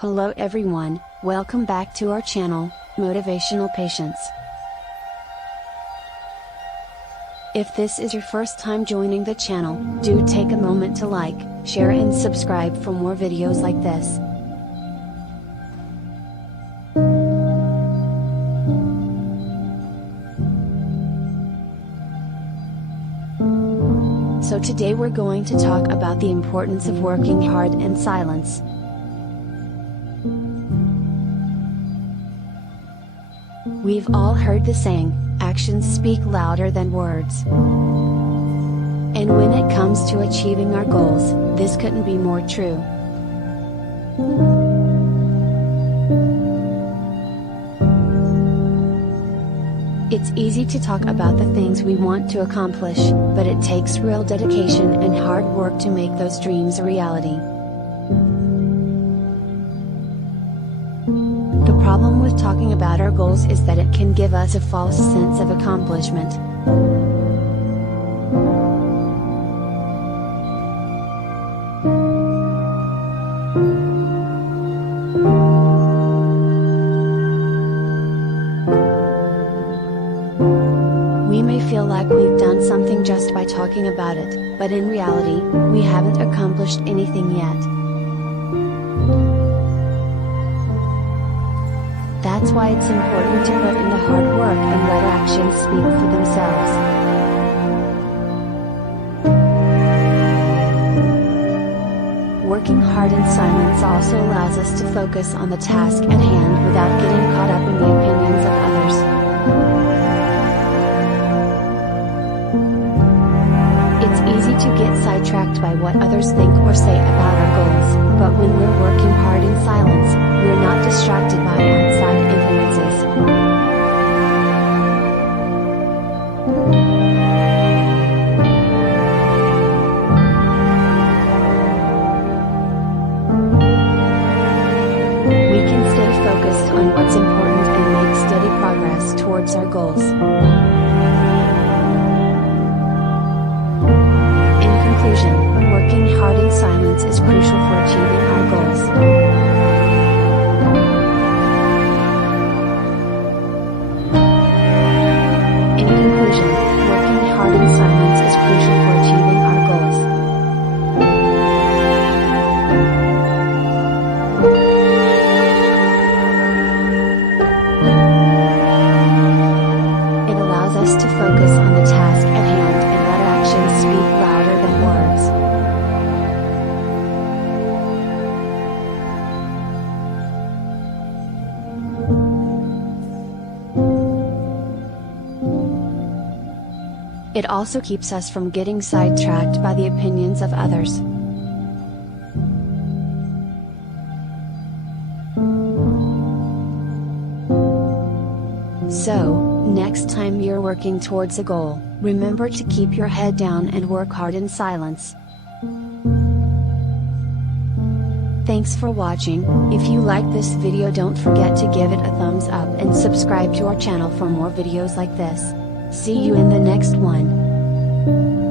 Hello everyone, welcome back to our channel, Motivational Patience. If this is your first time joining the channel, do take a moment to like, share and subscribe for more videos like this. So today we're going to talk about the importance of working hard in silence. We've all heard the saying, actions speak louder than words. And when it comes to achieving our goals, this couldn't be more true. It's easy to talk about the things we want to accomplish, but it takes real dedication and hard work to make those dreams a reality. The problem with talking about our goals is that it can give us a false sense of accomplishment. We may feel like we've done something just by talking about it, but in reality, we haven't accomplished anything yet. That's why it's important to put in the hard work and let actions speak for themselves. Working hard in silence also allows us to focus on the task at hand without getting caught up in the opinions of others. It's easy to get sidetracked by what others think or say about our goals, but when we're working hard in silence, we're not distracted by outside influences. We can stay focused on what's important and make steady progress towards our goals. In conclusion, working hard in silence is crucial for achieving our goals. It allows us to focus on the task at hand and let actions speak louder than words. It also keeps us from getting sidetracked by the opinions of others. So, next time you're working towards a goal, remember to keep your head down and work hard in silence. Thanks for watching. If you like this video, don't forget to give it a thumbs up and subscribe to our channel for more videos like this. See you in the next one.